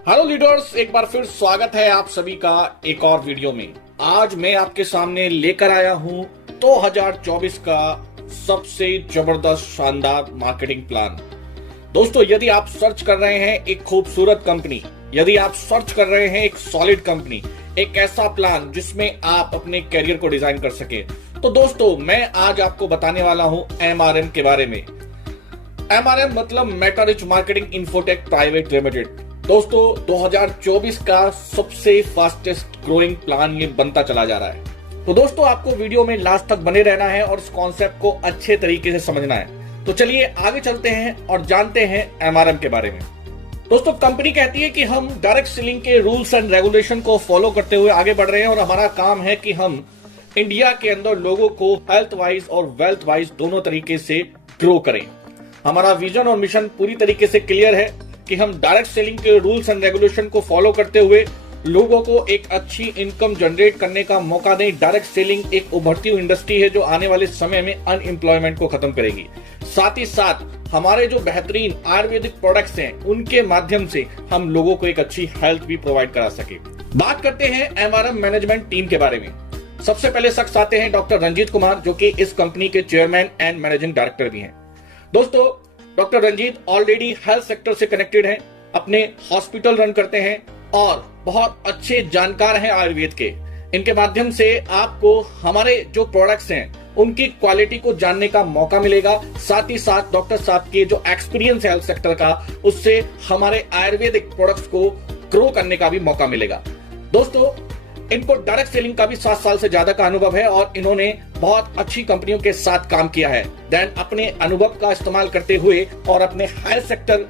Hello leaders, एक बार फिर स्वागत है आप सभी का एक और वीडियो में। आज मैं आपके सामने लेकर आया हूं 2024 का सबसे जबरदस्त शानदार मार्केटिंग प्लान। दोस्तों, यदि आप सर्च कर रहे हैं एक खूबसूरत कंपनी, यदि आप सर्च कर रहे हैं एक सॉलिड कंपनी, एक ऐसा प्लान जिसमें आप अपने करियर को डिजाइन कर सके, तो दोस्तों मैं आज आपको बताने वाला हूं एमआरएम के बारे में। एमआरएम मतलब Meta rich marketing infotech private limited. दोस्तों 2024 का सबसे फास्टेस्ट ग्रोइंग प्लान ये बनता चला जा रहा है। तो दोस्तों आपको वीडियो में लास्ट तक बने रहना है और इस कॉन्सेप्ट को अच्छे तरीके से समझना है। तो चलिए आगे चलते हैं और जानते हैं एमआरएम के बारे में। दोस्तों कंपनी कहती है कि हम डायरेक्ट सेलिंग के रूल्स एंड रेगुलेशन को फॉलो करते हुए आगे बढ़ रहे हैं और हमारा काम है कि हम इंडिया के अंदर लोगों को हेल्थ वाइज और वेल्थ वाइज दोनों तरीके से ग्रो करें। हमारा विजन और मिशन पूरी तरीके से क्लियर है कि हम डायरेक्ट सेलिंग के रूल्स एंड रेगुलेशन को फॉलो करते हुए लोगों को एक अच्छी इनकम जनरेट करने का मौका दें। डायरेक्ट सेलिंग एक उभरती हुई इंडस्ट्री है जो आने वाले समय में अनएम्प्लॉयमेंट को खत्म करेगी। साथ ही साथ हमारे जो बेहतरीन आयुर्वेदिक प्रोडक्ट्स हैं उनके माध्यम से हम लोगों को एक अच्छी हेल्थ भी प्रोवाइड करा सके। बात करते हैं एमआरएम मैनेजमेंट टीम के बारे में। सबसे पहले शख्स आते हैं डॉक्टर रंजीत कुमार, जो कि इस कंपनी के चेयरमैन एंड मैनेजिंग डायरेक्टर भी हैं। दोस्तों doctor Ranjit already health sector से कनेक्टेड हैं, अपने हॉस्पिटल रन करते हैं और बहुत अच्छे जानकार हैं आयुर्वेद के। इनके माध्यम से आपको हमारे जो प्रोडक्ट्स हैं उनकी क्वालिटी को जानने का मौका मिलेगा। साथ ही साथ डॉक्टर साहब के जो एक्सपीरियंस है हेल्थ सेक्टर का, उससे हमारे आयुर्वेदिक प्रोडक्ट्स को ग्रो करने का भी मौका मिलेगा। दोस्तों इनको डायरेक्ट सेलिंग का भी 7 साल से ज्यादा का अनुभव है और इन्होंने बहुत अच्छी कंपनियों के साथ काम किया है। देन अपने अनुभव का इस्तेमाल करते हुए और अपने हेल्थ सेक्टर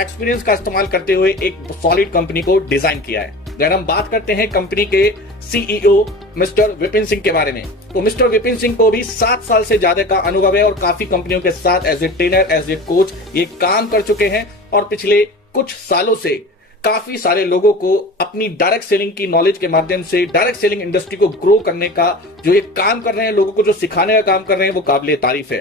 एक्सपीरियंस का इस्तेमाल करते हुए एक सॉलिड कंपनी को डिजाइन किया है। देन हम बात करते हैं कंपनी के सीईओ मिस्टर विपिन सिंह के बारे में। तो मिस्टर विपिन सिंह को भी 7 साल से ज्यादा का अनुभव है और काफी कंपनियों के साथ as a trainer, as a coach ये काम कर चुके हैं और पिछले कुछ सालों से काफी सारे लोगों को अपनी डायरेक्ट सेलिंग की नॉलेज के माध्यम से डायरेक्ट सेलिंग इंडस्ट्री को ग्रो करने का जो ये काम कर रहे हैं, लोगों को जो सिखाने का काम कर रहे हैं, वो काबिले तारीफ है।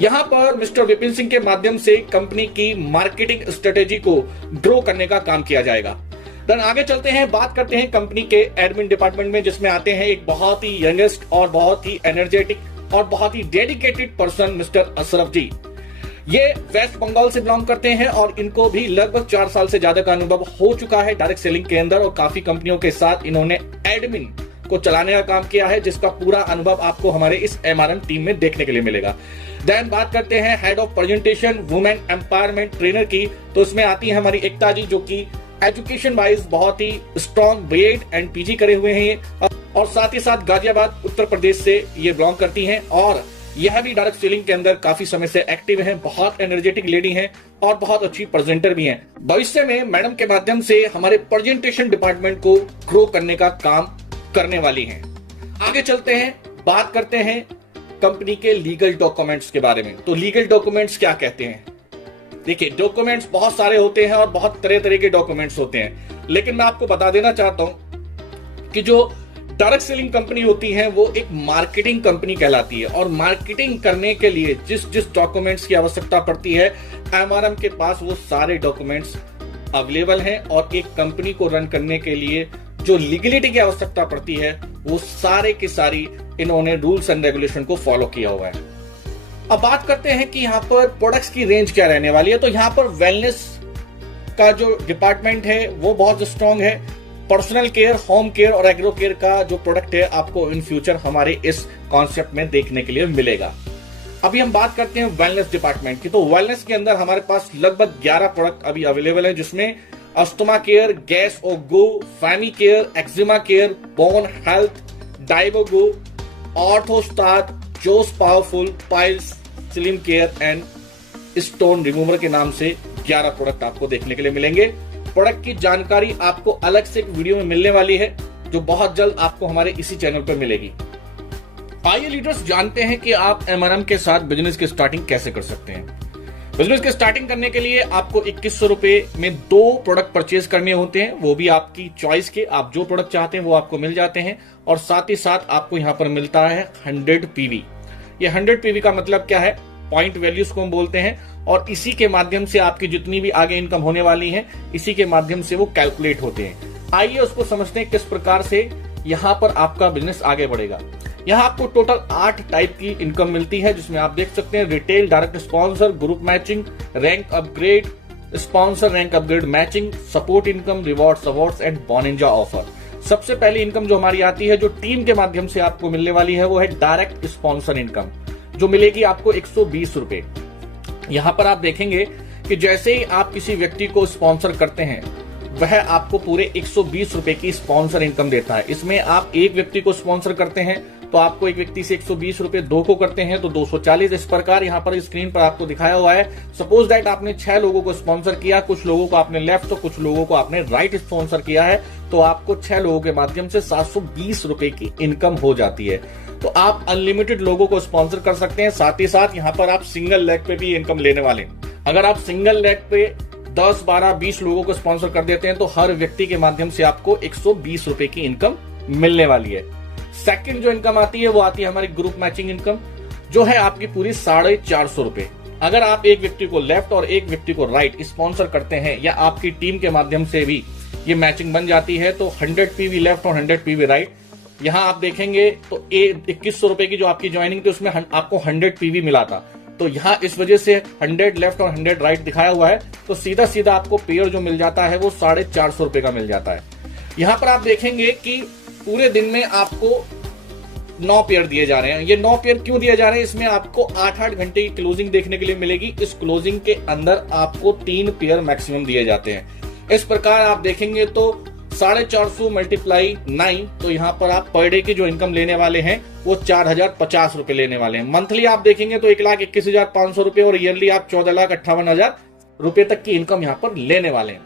यहां पर मिस्टर विपिन सिंह के माध्यम से कंपनी की मार्केटिंग स्ट्रेटेजी को ग्रो करने का काम किया जाएगा। देन आगे चलते हैं, बात करते हैं कंपनी के एडमिन डिपार्टमेंट में, जिसमें आते हैं एक बहुत ही यंगेस्ट और बहुत ही एनर्जेटिक और बहुत ही डेडिकेटेड पर्सन मिस्टर अशरफ जी। ये वेस्ट बंगाल से बिलोंग करते हैं और इनको भी लगभग 4 साल से ज्यादा का अनुभव हो चुका है डायरेक्ट सेलिंग के अंदर और काफी कंपनियों के साथ इन्होंने एडमिन को चलाने का काम किया है, जिसका पूरा अनुभव आपको हमारे इस एमआरएम टीम में देखने के लिए मिलेगा। देन बात करते हैं head of presentation women empowerment trainer की। तो इसमें आती है हमारी एकता जी, जो कि एजुकेशन वाइज बहुत ही स्ट्रॉन्ग बीएड एंड पीजी करे हुए हैं और साथ ही साथ गाजियाबाद उत्तर प्रदेश से ये बिलोंग करती हैं और यह भी डायरेक्ट सेलिंग के अंदर काफी समय से एक्टिव हैं। बहुत एनर्जेटिक लेडी हैं और बहुत अच्छी प्रेजेंटर भी हैं। भविष्य में मैडम के माध्यम से हमारे प्रेजेंटेशन डिपार्टमेंट को ग्रो करने का काम करने वाली हैं। आगे चलते हैं, बात करते हैं कंपनी के लीगल डॉक्यूमेंट्स के बारे में। तो लीगल डॉक्यूमेंट्स क्या कहते हैं? देखिए, डॉक्यूमेंट्स बहुत सारे होते हैं और बहुत तरह तरह के डॉक्यूमेंट्स होते हैं, लेकिन मैं आपको बता देना चाहता हूं कि जो डायरेक्ट सेलिंग कंपनी होती है वो एक मार्केटिंग कंपनी कहलाती है और मार्केटिंग करने के लिए जिस जिस डॉक्यूमेंट्स की आवश्यकता पड़ती है, एमआरएम के पास वो सारे डॉक्यूमेंट्स अवेलेबल हैं और एक कंपनी को रन करने के लिए जो लीगलिटी की आवश्यकता पड़ती है वो सारे की सारी इन्होंने रूल्स एंड रेगुलेशन को फॉलो किया हुआ है। अब बात करते हैं कि यहाँ पर प्रोडक्ट्स की रेंज क्या रहने वाली है। तो यहाँ पर वेलनेस का जो डिपार्टमेंट है वो बहुत स्ट्रॉन्ग है। पर्सनल केयर, होम केयर और एग्रो केयर का जो प्रोडक्ट है आपको इन फ्यूचर हमारे इस कॉन्सेप्ट में देखने के लिए मिलेगा। अभी हम बात करते हैं वेलनेस डिपार्टमेंट की। तो वेलनेस के अंदर हमारे पास लगभग 11 प्रोडक्ट अभी अवेलेबल है, जिसमें अस्थमा केयर, गैस और गो, फैमी care, eczema care, bone health, डाइबोगो, ऑर्थोस्टाट, जोस powerful, piles, slim care and stone remover के नाम से 11 प्रोडक्ट आपको देखने के लिए मिलेंगे। प्रोडक्ट की जानकारी आपको अलग से एक वीडियो में मिलने वाली है जो बहुत जल्द आपको हमारे इसी चैनल पर मिलेगी। आइए लीडर्स जानते हैं कि आप एमआरएम के साथ बिजनेस की स्टार्टिंग कैसे कर सकते हैं। बिजनेस की स्टार्टिंग करने के लिए आपको 2100 रुपए में 2 प्रोडक्ट परचेज करने होते हैं, वो भी आपकी चॉइस के। आप जो प्रोडक्ट चाहते हैं वो आपको मिल जाते हैं और साथ ही साथ आपको यहां पर मिलता है 100 पीवी। ये 100 पीवी का मतलब क्या है? पॉइंट वैल्यूज को हम बोलते हैं और इसी के माध्यम से आपकी जितनी भी आगे इनकम होने वाली है, इसी के माध्यम से वो कैलकुलेट होते हैं। आइए उसको समझते हैं किस प्रकार से यहाँ पर आपका बिजनेस आगे बढ़ेगा। यहाँ आपको टोटल 8 टाइप की इनकम मिलती है, जिसमें आप देख सकते हैं retail, direct sponsor, group matching, rank upgrade, sponsor rank upgrade matching, support income, rewards, awards and bonanza offer. सबसे पहली इनकम जो हमारी आती है, जो टीम के माध्यम से आपको मिलने वाली है, वो है डायरेक्ट स्पॉन्सर इनकम, जो मिलेगी आपको 120 रुपए। यहाँ पर आप देखेंगे कि जैसे ही आप किसी व्यक्ति को स्पॉन्सर करते हैं, वह आपको पूरे 120 रुपए की स्पॉन्सर इनकम देता है। इसमें आप एक व्यक्ति को स्पॉन्सर करते हैं तो आपको एक व्यक्ति से 120 रुपए, 2 को करते हैं तो 240। इस प्रकार यहाँ पर स्क्रीन पर आपको दिखाया हुआ है। सपोज दैट आपने 6 लोगों को स्पॉन्सर किया, कुछ लोगों को आपने लेफ्ट तो कुछ लोगों को आपने राइट स्पॉन्सर किया है, तो आपको 6 लोगों के माध्यम से 720 रुपए की इनकम हो जाती है। तो आप अनलिमिटेड लोगों को स्पॉन्सर कर सकते हैं। साथ ही साथ यहाँ पर आप सिंगल लेग पे भी इनकम लेने वाले हैं। अगर आप सिंगल लेग पे 10, 12, 20 लोगों को स्पॉन्सर कर देते हैं तो हर व्यक्ति के माध्यम से आपको 120 रुपए की इनकम मिलने वाली है। सेकंड जो इनकम आती है वो आती है हमारी ग्रुप मैचिंग इनकम, जो है आपकी पूरी 450 रुपए। अगर आप एक व्यक्ति को लेफ्ट और एक व्यक्ति को राइट स्पॉन्सर करते हैं या आपकी टीम के माध्यम से भी ये मैचिंग बन जाती है, तो 100 पीवी लेफ्ट और 100 पीवी राइट, यहाँ आप देखेंगे तो 2100 रुपए की जो आपकी ज्वाइनिंग थी उसमें आपको 100 पीवी मिला था। तो यहाँ इस वजह से 100 लेफ्ट और 100 राइट दिखाया हुआ है, तो सीधा सीधा आपको पेयर जो मिल जाता है वो 450 रुपए का मिल जाता है। यहाँ पर आप देखेंगे कि पूरे दिन में आपको 9 पेयर दिए जा रहे हैं। ये 9 पेयर क्यों दिए जा रहे हैं? इसमें आपको 8-8 घंटे की क्लोजिंग देखने के लिए मिलेगी। इस क्लोजिंग के अंदर आपको 3 पेयर मैक्सिमम दिए जाते हैं। इस प्रकार आप देखेंगे तो 450 मल्टीप्लाई 9, तो यहाँ पर आप पर डे की जो इनकम लेने वाले हैं वो 4050 रुपए लेने वाले हैं। मंथली आप देखेंगे तो 1,21,500 रुपए और ईयरली आप 14,58,000 रुपए तक की इनकम यहाँ पर लेने वाले हैं।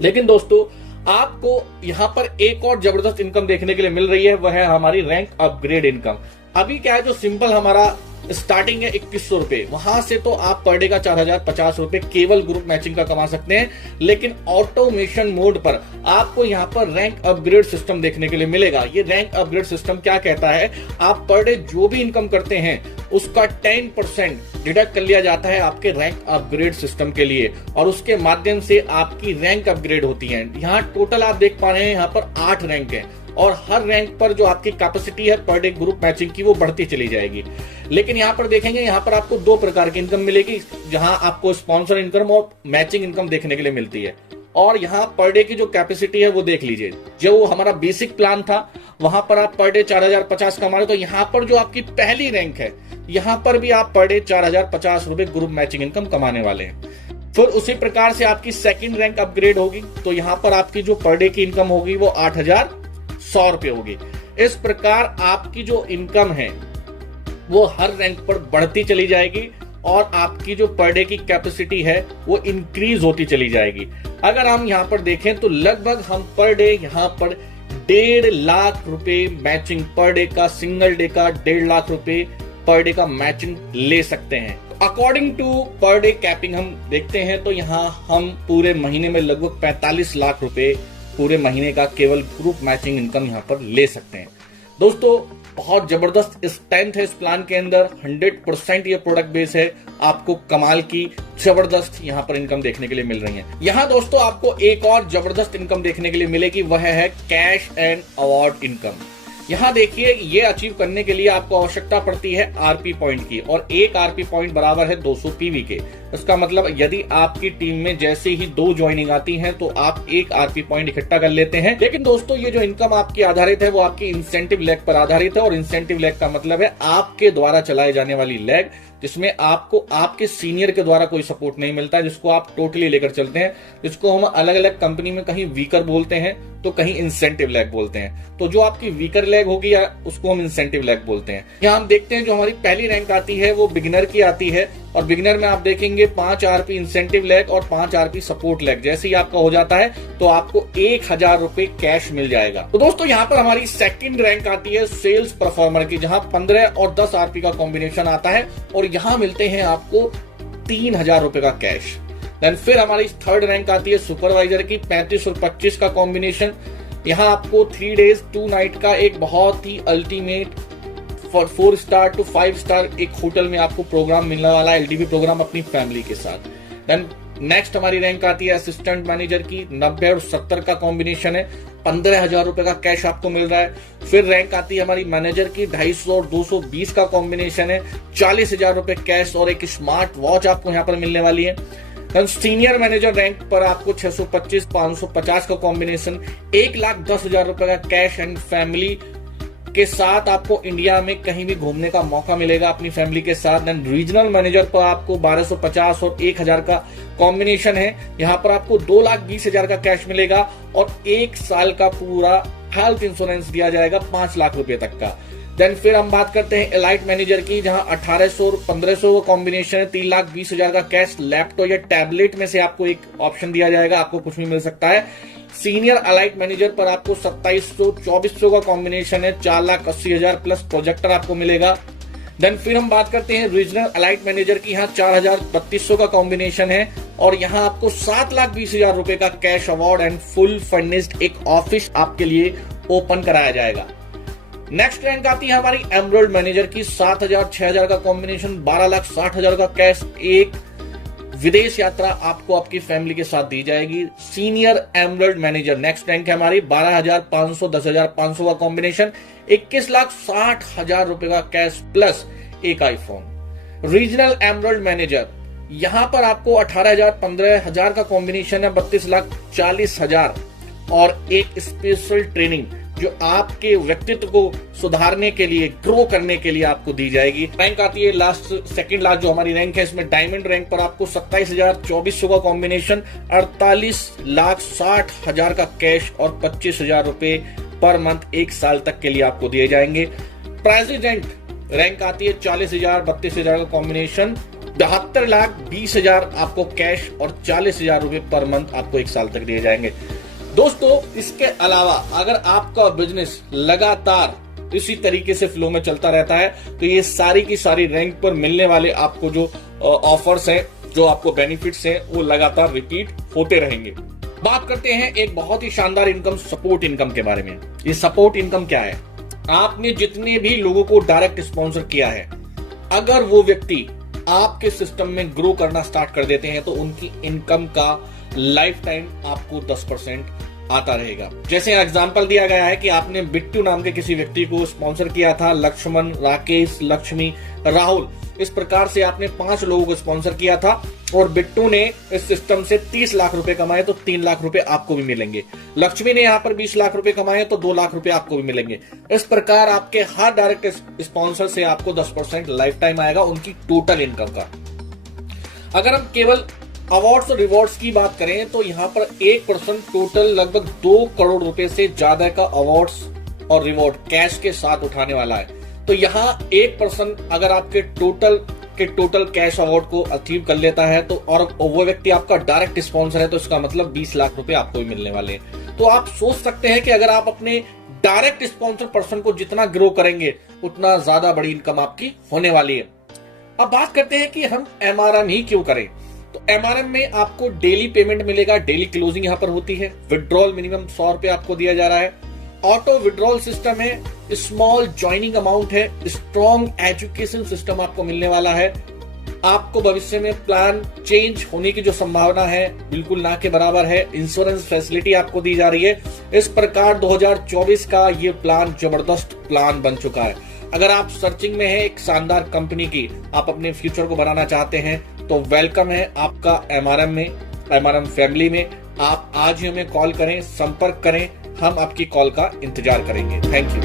लेकिन दोस्तों आपको यहाँ पर एक और जबरदस्त इनकम देखने के लिए मिल रही है, वह है हमारी रैंक अपग्रेड इनकम। अभी क्या है, जो सिंपल हमारा स्टार्टिंग है 2100 रुपए, वहां से तो आप पर डे का 4050 रुपए केवल ग्रुप मैचिंग का कमा सकते हैं। लेकिन ऑटोमेशन मोड पर आपको यहाँ पर रैंक अपग्रेड सिस्टम देखने के लिए मिलेगा। ये रैंक अपग्रेड सिस्टम क्या कहता है, आप पर डे जो भी इनकम करते हैं उसका 10% डिडक्ट कर लिया जाता है आपके रैंक अपग्रेड सिस्टम के लिए, और उसके माध्यम से आपकी रैंक अपग्रेड होती है। यहाँ टोटल आप देख पा रहे हैं यहाँ पर 8 रैंक है, और हर रैंक पर जो आपकी कैपेसिटी है पर डे ग्रुप मैचिंग की वो बढ़ती चली जाएगी। लेकिन यहाँ पर देखेंगे, यहाँ पर आपको 2 प्रकार की इनकम मिलेगी, जहां आपको स्पॉन्सर इनकम और मैचिंग इनकम देखने के लिए मिलती है। और यहाँ पर डे की जो कैपेसिटी है वो देख लीजिए, जो हमारा बेसिक प्लान था वहां पर आप पर डे 4050 कमा रहे, तो यहाँ पर जो आपकी पहली रैंक है यहाँ पर भी आप पर डे 4050 रुपए ग्रुप मैचिंग इनकम कमाने वाले हैं। फिर उसी प्रकार से आपकी सेकंड रैंक अपग्रेड होगी, तो यहाँ पर आपकी जो पर डे की इनकम होगी वो 8100 रुपए होगी। इस प्रकार आपकी जो इनकम है वो हर रैंक पर बढ़ती चली जाएगी और आपकी जो पर डे की कैपेसिटी है वो इंक्रीज होती चली जाएगी। अगर हम यहाँ पर देखें तो लगभग हम पर डे यहाँ पर 1.5 लाख रुपए मैचिंग पर डे का, सिंगल डे का 1.5 लाख रुपए पर डे का मैचिंग ले सकते हैं। According to per day capping हम देखते हैं तो यहाँ हम पूरे महीने में लगभग 45 लाख रुपए पूरे महीने का केवल ग्रुप मैचिंग इनकम यहाँ पर ले सकते हैं। दोस्तों बहुत जबरदस्त स्ट्रेंथ है इस प्लान के अंदर, 100% ये प्रोडक्ट बेस है। आपको कमाल की जबरदस्त यहाँ पर इनकम देखने के लिए मिल रही है। यहाँ दोस्तों आपको एक और जबरदस्त इनकम देखने के लिए मिलेगी, वह है कैश एंड अवार्ड इनकम। यहाँ देखिए, ये अचीव करने के लिए आपको आवश्यकता पड़ती है आरपी पॉइंट की, और एक आरपी पॉइंट बराबर है 200 पीवी के। इसका मतलब यदि आपकी टीम में जैसे ही 2 ज्वाइनिंग आती है तो आप 1 आरपी पॉइंट इकट्ठा कर लेते हैं। लेकिन दोस्तों ये जो इनकम आपकी आधारित है वो आपकी इंसेंटिव लेग पर आधारित है, और इंसेंटिव लेग का मतलब है आपके द्वारा चलाए जाने वाली लेग, जिसमें आपको आपके सीनियर के द्वारा कोई सपोर्ट नहीं मिलता, जिसको आप टोटली लेकर चलते हैं, जिसको हम अलग अलग कंपनी में कहीं वीकर बोलते हैं तो कहीं इंसेंटिव लेग बोलते हैं। तो जो आपकी वीकर लेग होगी या उसको हम इंसेंटिव लेग बोलते हैं। यहाँ हम देखते हैं जो हमारी पहली रैंक आती है वो बिगिनर की आती है, और बिगिनर में आप देखेंगे 5 आरपी इंसेंटिव लेग और 5 आरपी सपोर्ट लेग। जैसे ही आपका हो जाता है तो आपको 1000 रुपए कैश मिल जाएगा। तो दोस्तों यहाँ पर हमारी सेकंड रैंक आती है सेल्स परफॉर्मर की, जहां 15 और 10 आरपी का कॉम्बिनेशन आता है, और यहाँ मिलते हैं आपको 3000 रुपए का कैश। देन फिर हमारी थर्ड रैंक आती है सुपरवाइजर की, 35 और 25 का कॉम्बिनेशन। यहाँ आपको 3 days 2 night का एक बहुत ही अल्टीमेट 4 स्टार टू 5 स्टार एक होटल में आपको प्रोग्राम मिलने वाला है, एलडीबी प्रोग्राम अपनी फैमिली के साथ। देन नेक्स्ट हमारी रैंक आती है असिस्टेंट मैनेजर की, 90 और 70 का कॉम्बिनेशन है, 15,000 रुपए का कैश आपको मिल रहा है। फिर रैंक आती है हमारी मैनेजर की, 250 और 220 का कॉम्बिनेशन है, 40,000 रुपए कैश और एक स्मार्ट वॉच आपको यहाँ पर मिलने वाली है। सीनियर मैनेजर रैंक पर आपको 625, 550 का कॉम्बिनेशन, 1,10,000 रुपए का कैश एंड फैमिली के साथ आपको इंडिया में कहीं भी घूमने का मौका मिलेगा अपनी फैमिली के साथ। देन रीजनल मैनेजर पर आपको 1250 और 1,000 का कॉम्बिनेशन है, यहाँ पर आपको 2,20,000 का कैश मिलेगा और 1 साल का पूरा हेल्थ इंश्योरेंस दिया जाएगा 5 लाख रुपए तक का। देन फिर हम बात करते हैं एलाइट मैनेजर की, जहां 1,800 और 1,500 का कॉम्बिनेशन है, 3,20,000 का कैश, लैपटॉप या टैबलेट में से आपको एक ऑप्शन दिया जाएगा, आपको कुछ भी मिल सकता है। सीनियर अलाइट मैनेजर पर आपको 2,700, 2,400 का कॉम्बिनेशन है, 4,80,000 प्लस प्रोजेक्टर आपको मिलेगा। देन फिर हम बात करते हैं रीजनल अलाइट मैनेजर की, यहाँ 4,3200 का कॉम्बिनेशन है और यहाँ आपको 7,20,000 रुपए का cash award and full furnished एक ऑफिस आपके लिए ओपन कराया जाएगा। नेक्स्ट रैंक आती है हमारी एमरल्ड मैनेजर की, 7,000, 6,000 का कॉम्बिनेशन, 12,60,000 का कैश, एक विदेश यात्रा आपको आपकी फैमिली के साथ दी जाएगी। Senior emerald manager next rank है हमारी, 12,500, 10,500 का कॉम्बिनेशन, 21,60,000 रुपए का कैश प्लस एक आईफोन। रीजनल एमरल्ड मैनेजर यहां पर आपको 18,000, 15,000 का कॉम्बिनेशन है, 32,40,000 और एक स्पेशल ट्रेनिंग जो आपके व्यक्तित्व को सुधारने के लिए, ग्रो करने के लिए आपको दी जाएगी। रैंक आती है लास्ट, सेकंड लास्ट जो हमारी रैंक है, इसमें डायमंड रैंक पर आपको 27,000, 2,400 का कॉम्बिनेशन, 48,60,000 का कैश और 25,000 रुपए पर मंथ 1 साल तक के लिए आपको दिए जाएंगे। प्रेसिडेंट रैंक आती है 40,000, 32,000 का कॉम्बिनेशन, 72,20,000 आपको कैश और 40,000 रुपए पर मंथ आपको 1 साल तक दिए जाएंगे। दोस्तों इसके अलावा अगर आपका बिजनेस लगातार इसी तरीके से फ्लो में चलता रहता है तो ये सारी की सारी रैंक पर मिलने वाले आपको जो ऑफर्स हैं, जो आपको बेनिफिट्स हैं, वो लगातार रिपीट होते रहेंगे। बात करते हैं एक बहुत ही शानदार इनकम, सपोर्ट इनकम के बारे में। ये सपोर्ट इनकम क्या है? आपने जितने भी लोगों को डायरेक्ट स्पॉन्सर किया है, अगर वो व्यक्ति आपके सिस्टम में ग्रो करना स्टार्ट कर देते हैं तो उनकी इनकम का लाइफ टाइम आपको 10% आता रहेगा। जैसे एग्जांपल दिया गया है कि आपने बिट्टू नाम के किसी व्यक्ति को स्पॉन्सर किया था, लक्ष्मण, राकेश, लक्ष्मी, राहुल, इस प्रकार से आपने 5 लोगों को स्पॉन्सर किया था और बिट्टू ने इस सिस्टम से 30 लाख रुपए कमाए तो 3 लाख रुपए आपको भी मिलेंगे। लक्ष्मी ने यहाँ पर 20 लाख रुपए कमाए तो 2 लाख रुपए आपको भी मिलेंगे। इस प्रकार आपके हर डायरेक्ट स्पॉन्सर से आपको 10% लाइफ टाइम आएगा उनकी टोटल इनकम का। अगर हम केवल अवार्ड्स और रिवॉर्ड्स की बात करें तो यहाँ पर 1% टोटल लगभग 2 करोड़ रुपए से ज्यादा का अवार्ड्स और रिवॉर्ड कैश के साथ उठाने वाला है। तो यहाँ 1% अगर आपके टोटल कैश अवार्ड को अचीव कर लेता है तो, और वो व्यक्ति आपका डायरेक्ट स्पॉन्सर है, तो इसका मतलब 20 लाख रुपए आपको भी मिलने वाले हैं। तो आप सोच सकते हैं कि अगर आप अपने डायरेक्ट स्पॉन्सर पर्सन को जितना ग्रो करेंगे उतना ज्यादा बड़ी इनकम आपकी होने वाली है। अब बात करते हैं कि हम एमआरएम ही क्यों करें। तो एमआरएम में आपको डेली पेमेंट मिलेगा, डेली क्लोजिंग यहां पर होती है, विड्रॉल मिनिमम 100 रुपए आपको दिया जा रहा है, ऑटो विड्रॉल सिस्टम है, स्मॉल ज्वाइनिंग अमाउंट है, स्ट्रॉन्ग एजुकेशन सिस्टम आपको मिलने वाला है। आपको भविष्य में प्लान चेंज होने की जो संभावना है बिल्कुल ना के बराबर है। इंश्योरेंस फैसिलिटी आपको दी जा रही है। इस प्रकार 2024 का ये प्लान जबरदस्त प्लान बन चुका है। अगर आप सर्चिंग में है एक शानदार कंपनी की, आप अपने फ्यूचर को बनाना चाहते हैं तो वेलकम है आपका एमआरएम में, एमआरएम फैमिली में। आप आज ही हमें कॉल करें, संपर्क करें, हम आपकी कॉल का इंतजार करेंगे। Thank you.